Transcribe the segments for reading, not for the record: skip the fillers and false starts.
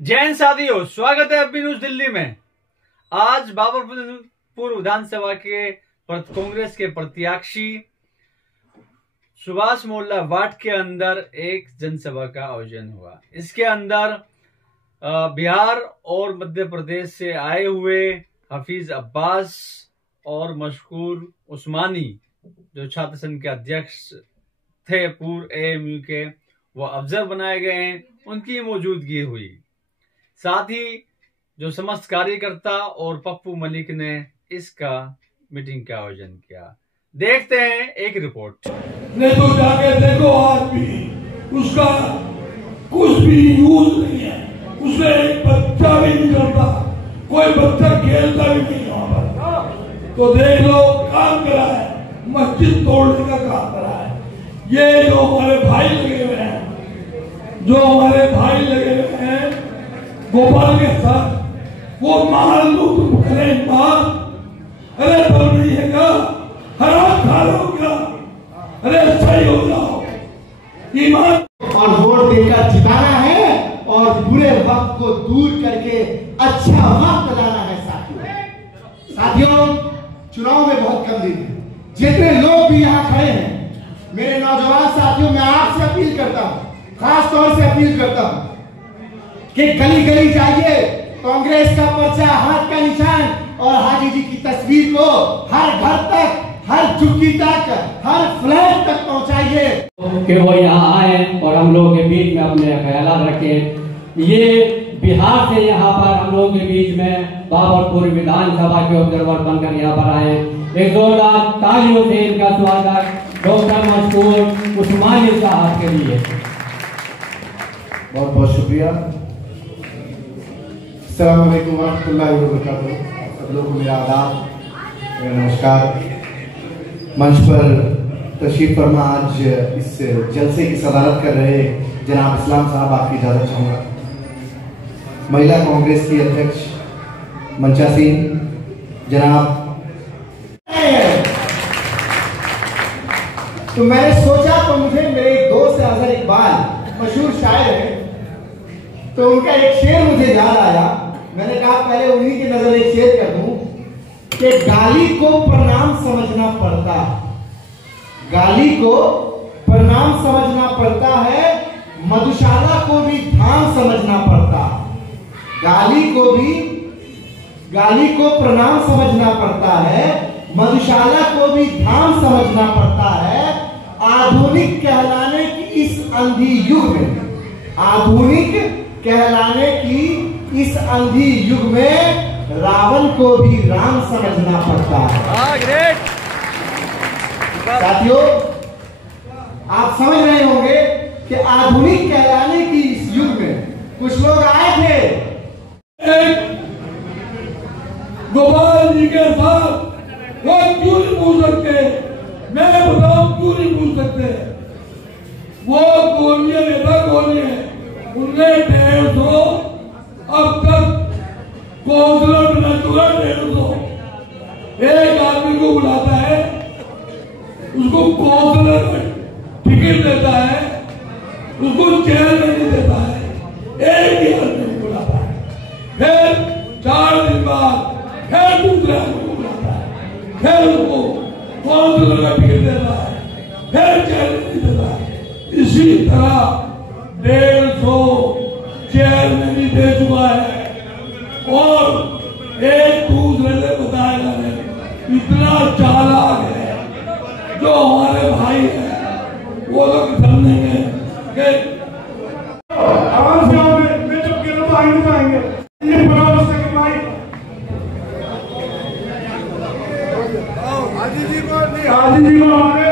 जय हिंद साथियों, स्वागत है अभी न्यूज दिल्ली में। आज बाबरपुर विधानसभा के कांग्रेस के प्रत्याशी सुभाष मोल्ला वार्ड के अंदर एक जनसभा का आयोजन हुआ। इसके अंदर बिहार और मध्य प्रदेश से आए हुए हफीज अब्बास और मशकूर उस्मानी जो छात्र संघ के अध्यक्ष थे पूर्व एएमयू के, वो अफसर बनाए गए हैं, उनकी मौजूदगी हुई। साथ ही जो समस्त कार्यकर्ता और पप्पू मलिक ने इसका मीटिंग का आयोजन किया। देखते हैं एक रिपोर्ट। नहीं तो जाके देखो, आज भी उसका कुछ भी यूज नहीं है, उसमें एक बच्चा भी नहीं करता, कोई बच्चा खेलता भी नहीं वहां पर। तो देख लो, काम करा है, मस्जिद तोड़ने का काम करा है। ये जो हमारे भाई लगे हुए हैं, गोपाल के साथ, वो मार लो तुम, अरे मार, अरे तब नहीं है क्या, हराम खा लो क्या, अरे सही हो जाओ, ईमान और वोट देकर जिताना है और बुरे वक्त को दूर करके अच्छा वक्त लाना है। साथियों, चुनाव में बहुत कम दिन है। जितने लोग भी यहाँ खड़े हैं, मेरे नौजवान साथियों, मैं आपसे अपील करता हूँ, खास तौर से अपील करता हूँ कि गली गली जाइए, कांग्रेस का पर्चा, हाथ का निशान और हाजी जी की तस्वीर को हर घर तक, हर झुग्गी तक, हर फ्लैट तक पहुंचाइए कि वो यहाँ आए और हम लोगों के बीच में अपने ख्यालात रखें। ये बिहार से यहाँ पर हम लोगों के बीच में बाबरपुर विधानसभा के ऑब्जर्वर बनकर यहाँ पर आए। एक जोरदार तालियों से इनका स्वागत डॉक्टर मशकूर उस्मानी साहब के लिए। बहुत बहुत शुक्रिया। अस्सलाम वालेकुम रहमतुल्लाहि व बरकातुहू। सब लोगों को मेरा आदाब, मेरा नमस्कार। मंच पर तशरीफ फरमा आज इस जलसे की सदारत कर रहे जनाब इस्लाम साहब, आपकी इजाजत चाहूँगा। महिला कांग्रेस की अध्यक्ष मंचासीन जनाब, तो मैंने सोचा, तो मुझे मेरे एक दोस्त अजहर इकबाल मशहूर शायर है, तो उनका एक शेर मुझे याद आया। मैंने कहा पहले उन्हीं की नजर एक शेर कर दूं कि गाली को प्रणाम समझना पड़ता है, गाली को प्रणाम समझना पड़ता है, मधुशाला को भी धाम समझना पड़ता है। गाली को प्रणाम समझना पड़ता है, मधुशाला को भी धाम समझना पड़ता है। आधुनिक कहलाने की इस अंधी युग में, आधुनिक कहलाने की इस अंधी युग में रावण को भी राम समझना पड़ता है। ग्रेट साथियों, आप समझ रहे होंगे कि आधुनिक कहलाने की इस युग में कुछ लोग आए थे, एक गोपाल जी के साथ वो क्यों नहीं पूछ सकते, मैं बताऊं क्यों नहीं पूछ सकते। वो गोलियां नेता गोलियां, उनने 150 अब तक कौंसलर बना चुका। 150 एक आदमी को बुलाता है, उसको कौंसलर टिकट देता है, उसको चेयरमैन नहीं देता है, एक ही आदमी को बुलाता है। फिर 4 दिन बाद फिर दूसरे आदमी को बुलाता है, फिर उसको कौंसलर का टिकट देता है, फिर चेयरमैन देता है। इसी तरह 150 चेयरमैन दे चुका है और एक दूसरे से बताएगा नहीं। इतना चालाक है जो हमारे भाई हैं, वो लोग समझेंगे कि आवाज से मैं जब कह रहा हूँ तो आएंगे ये बराबर से भाई हाजी जी को नहीं, हाजी जी को आगे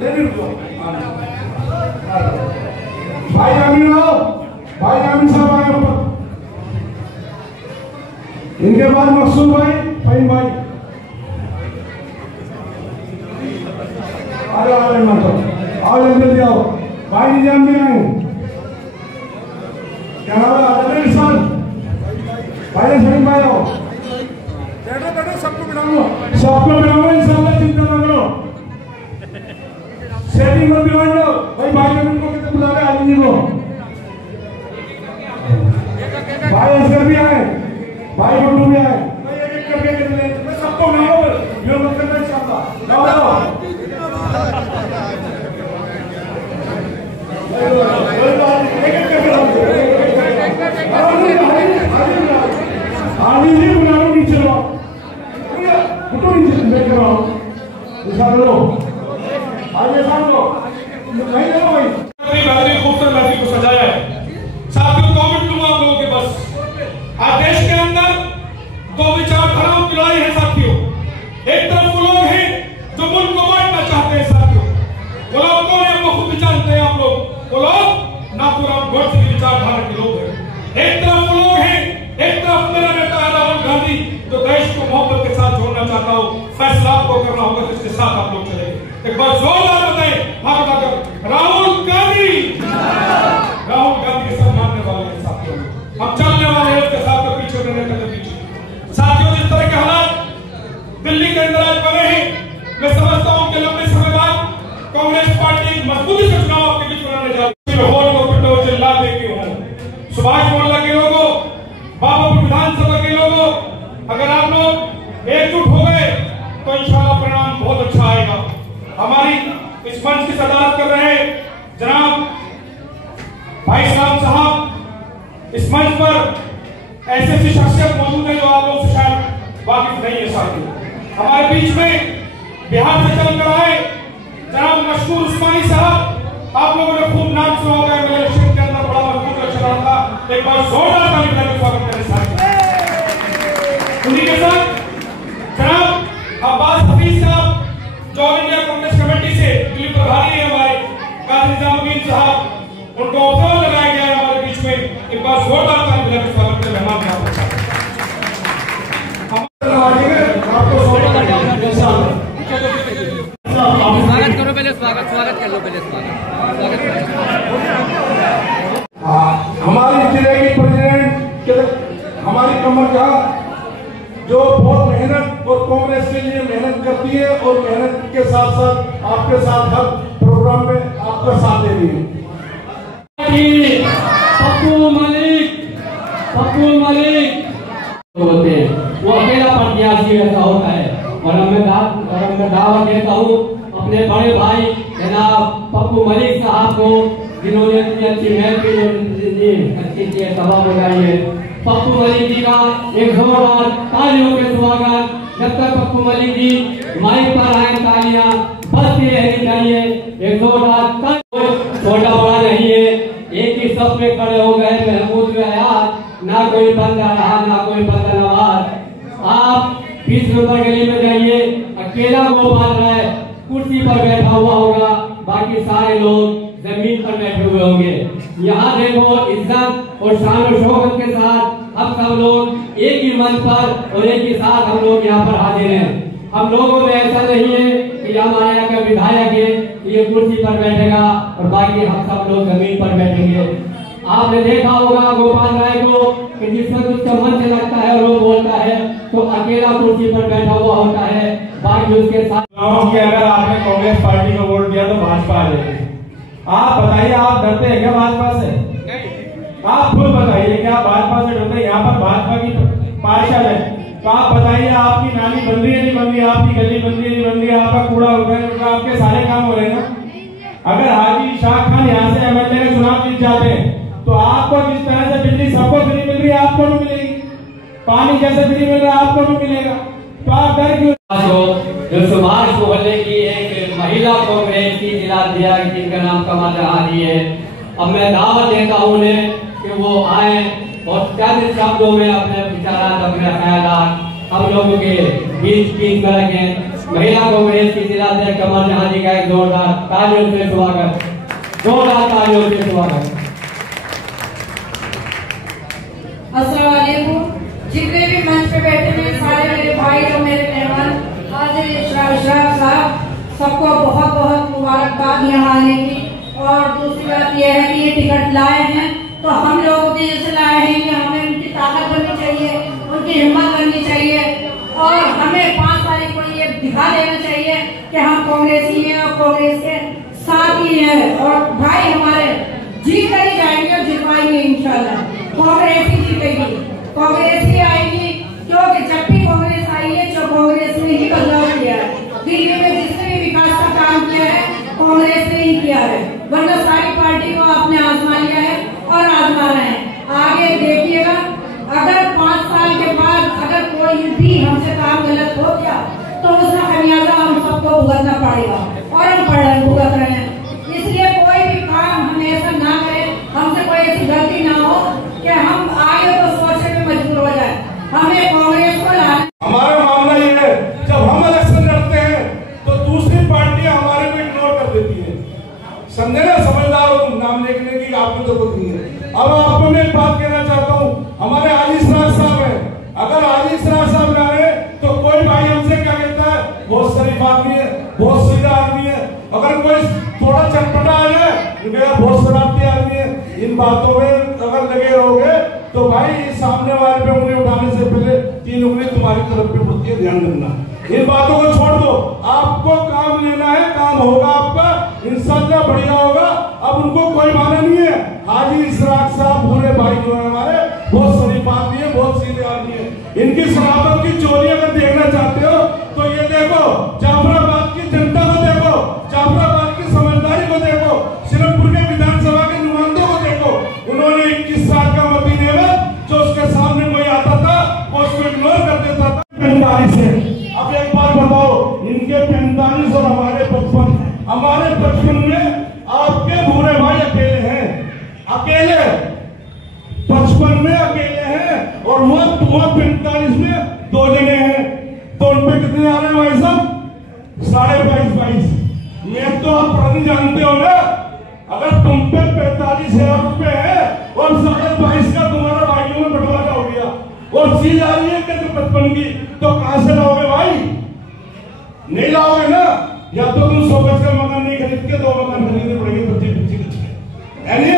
नहीं रुको, भाई अमीन आओ, भाई अमीन साहब आए ऊपर, इनके बाद मकसूद भाई, फहीम भाई आ रहे मतलब आओ, जल्दी आओ, भाई निजाम भी आए, क्या नाम है इंसान, भाई फहीम भाई आओ, सबको बिठाऊंगा इंशाल्लाह, चिंता ना करो, सेटिंग मत बिगाड़ लो भाई। भाई अमीन को कितने बुला रहे आदमी को, भाई असगर भी आए, भाई गुड्डू भी आए, एक एक करके सबको मिलाओ, ये मत करना इंशाल्लाह। आदमी जी बुलाओ, नीचे लो, फोटो नीचे लेकर आओ, ऐसा लो, आगे सामने नहीं लो भाई। बेहतरीन खूबसूरत महफिल को सजाया है। साथियों, कमेंट लूंगा आप लोगों के बस। आज देश के अंदर दो विचारधाराओं की लड़ाई है साथियों। एक तरफ वो लोग हैं जो मुल्क को बांटना चाहते हैं साथियों। वो लोग कौन है, वो खुद जानते हैं आप लोग। वो लोग नाथूराम गोडसे की विचारधारा के लोग हैं। एक तरफ वो लोग हैं, एक तरफ मेरा नेता है राहुल गांधी, जो देश को मोहब्बत के साथ जोड़ना चाहता हो। फैसला आपको करना होगा, जिसके साथ आप लोग चलेंगे। एक बार जोरदार बताएं, राहुल गांधी, राहुल गांधी के साथ मानने वाले हैं साथियों। हम चलने वाले हैं उसके साथ, पीछे रहने का पीछे। साथियों, जिस तरह के हालात दिल्ली के अंदर आज बने हैं, मैं समझता हूं कि लंबे समय बाद कांग्रेस पार्टी मजबूती से चुनाव आपके बीच बनाने जा रही है। होल को पिंडो चिल्ला देती हूं, सुभाष मोहल्ला के लोगों, बाबापुर विधानसभा के लोगों, अगर आप लोग एकजुट हो गए तो इंशाअल्लाह परिणाम बहुत अच्छा आएगा। हमारी इस मंच की सदारत कर रहे जनाब भाई साहब, इस मंच पर ऐसे ऐसी शख्सियत मौजूद है जो आप लोगों से शायद वाकिफ नहीं है साथियों। हमारे बीच में बिहार से चलकर आए जनाब मशहूर उस्मानी साहब, आप लोगों ने खूब नाम सुना होगा, मेरे इलेक्शन के अंदर बड़ा मजबूत इलेक्शन था। एक बार जोरदार ताली बजाकर स्वागत करें साथियों। उन्हीं के साथ जनाब अब्बास हफीज साहब, जो ऑल इंडिया कांग्रेस कमेटी से दिल्ली प्रभारी है, हमारे काजी निजामुद्दीन साहब, उनको ऑफर लगाया गया है हमारे बीच में। एक बार जोरदार ताली बजाकर स्वागत करें मेहमान साहब। स्वागत करो पहले, स्वागत कर लो पहले, स्वागत हमारे जिले की प्रेसिडेंट हमारी कमर का जो बहुत मेहनत और कांग्रेस के लिए मेहनत करती है और मेहनत के साथ साथ आपके साथ हर प्रोग्राम में आपका साथ दे रही है। पप्पू मलिक होते हैं, वो अकेला प्रत्याशी ऐसा होता है। और मैं दावा देता हूँ अपने बड़े भाई जनाब पप्पू मलिक साहब को, जिन्होंने इतनी अच्छी अच्छी सभा बुलाई है। पप्पू मलिक जी का एक जोरदार तालियों के स्वागत। जब तक पप्पू मलिक जी माइक पर आए, तालियां बजती रहनी चाहिए। एक जोरदार, छोटा बड़ा नहीं है, एक ही सब में खड़े हो गए महमूद में यार, ना कोई बंदा रहा ना कोई बंदा नवाज। आप 20 नंबर गली में जाइए, अकेला गोपाल राय कुर्सी पर बैठा हुआ होगा, बाकी सारे लोग जमीन पर बैठे हुए होंगे। यहाँ देखो इज्जत और शान और शौकत के साथ हम सब लोग एक ही मंच पर और एक ही साथ हम लोग यहाँ पर हाजिर हैं। हम लोगों में ऐसा नहीं है कि हमारे यहाँ का विधायक है ये कुर्सी पर बैठेगा और बाकी हम सब लोग जमीन पर बैठेंगे। आपने देखा होगा गोपाल राय को कि जिसमें उसका मंच लगता है और वो बोलता है तो अकेला कुर्सी पर बैठा हुआ होता है, बाकी उसके साथ कि अगर आपने कांग्रेस पार्टी को वोट दिया तो भाजपा आ जाएगी। आप बताइए, आप डरते हैं क्या भाजपा से? आप खुद बताइए क्या भाजपा से डरते हैं? यहाँ पर भाजपा की पार्षद है, तो आप बताइए आपकी नाली बन रही है नहीं बन रही है, आपकी गली बन रही है नहीं बन रही है, आपका कूड़ा उठ रहा है, आपके सारे काम हो रहे हैं ना। अगर हाजी शाह खान यहाँ से एमएलए का चुनाव जीत जाते हैं तो आपको जिस तरह से बिजली सबको फ्री मिल रही है आपको भी मिलेगी, पानी जैसे फ्री मिल रहा है आपको भी मिलेगा, तो आप डर क्यों? जो सुभाष मोहल्ले की एक महिला कांग्रेस की जिला अध्यक्ष जिनका नाम कमल रहानी है, अब मैं दावत देता हूँ उन्हें कि वो आए और चंद शब्दों में अपने विचारात अपने ख्यालात हम लोगों के बीच में रखें। महिला कांग्रेस की जिला अध्यक्ष कमल रहानी का एक जोरदार तालियों से स्वागत, जोरदार तालियों से स्वागत। अस्सलाम वालेकुम। जितने भी मंच पे बैठे हैं सारे मेरे भाई और मेरे मेहमान हाजिर इशराक साहब, सबको बहुत बहुत मुबारकबाद यहाँ आने की। और दूसरी बात यह है कि ये टिकट लाए हैं तो हम लोग भी इसे लाए हैं कि हमें उनकी ताकत बननी चाहिए, उनकी हिम्मत बननी चाहिए और हमें 5 तारीख को ये दिखा देना चाहिए कि हम कांग्रेसी हैं और कांग्रेस के साथ ही हैं और भाई हमारे जीत कर ही जाएंगे और जितवाएंगे इंशाल्लाह। कांग्रेस ही जीतेगी, कांग्रेस ही आएगी, क्योंकि जब भी कांग्रेस आई है जो कांग्रेस ने ही बदलाव किया है। दिल्ली में जिसने भी विकास का काम किया है कांग्रेस ने ही किया है, वरना सारी पार्टी को आपने आजमा लिया है और आजमा रहे हैं। आगे देखिएगा, अगर 5 साल के बाद अगर कोई भी हमसे काम गलत हो गया तो उसका खमियाजा हम सबको भुगतना पड़ेगा और हम भुगत रहे हैं। इसलिए कोई भी काम हम ऐसा ना करें, हमसे कोई ऐसी गलती ना हो कि हम आगे तो सोचने में मजबूर हो जाए। हमें कांग्रेस को लाना। हमारा मामला ये है, जब हम इलेक्शन लड़ते हैं तो दूसरी पार्टियां हमारे को इग्नोर कर देती है। समझे ना, समझदार हो, नाम लिखने की आपको जरूरत नहीं है। अब आपको मैं एक बात कहना चाहता हूँ, हमारे आली सराज साहब है, अगर आली सराज साहब जा रहे तो कोई भाई हमसे क्या कहता है, बहुत शरीफ आदमी है, बहुत सीधा आदमी है। अगर कोई थोड़ा चटपटा आ जाए, बहुत शरारती आदमी है, इन बातों में अगर लगे रहोगे तो भाई सामने वाले पे उंगली उठाने से पहले 3 उंगली तुम्हारी तरफ पे उठती है, ध्यान रखना। इन बातों को छोड़ दो, आपको काम लेना है, काम होगा आपका, इंशाअल्लाह बढ़िया होगा। अब उनको कोई माना नहीं है। हाजी इशराक साहब पूरे भाई जो है हमारे, बहुत शरीफ आदमी है, बहुत सीधे आदमी है। इनकी शराबत की चोरी अगर देखना चाहते हो तो ये देखो, जाफराबाद की जनता को देखो, जाफराबाद की समझदारी को देखो, सिरमपुर के विधानसभा के नुमाइंदों को देखो। उन्होंने 21 साल का मतीन जो उसके सामने कोई आता था वो उसको इग्नोर कर देता था। 45 है। अब एक बात बताओ, इनके 45 और हमारे 55, हमारे 55 में आपके भूरे भाई अकेले हैं, अकेले 55 में अकेले हैं, और वो 45 में 2 जने हैं। तो उन पे कितने आ रहे हैं भाई साहब? 22.5। मैं तो आप प्रति जानते हो ना, अगर तुम पे 45,000 रुपए है और 22.5 का तुम्हारा भाइयों में बंटवारा हो गया और चीज आ रही है कि 55 की, तो कहां से लाओगे भाई? नहीं लाओगे ना। या तो तुम 100 गज का मकान नहीं खरीद के 2 मकान खरीदने पड़ेंगे 25-25 गज के।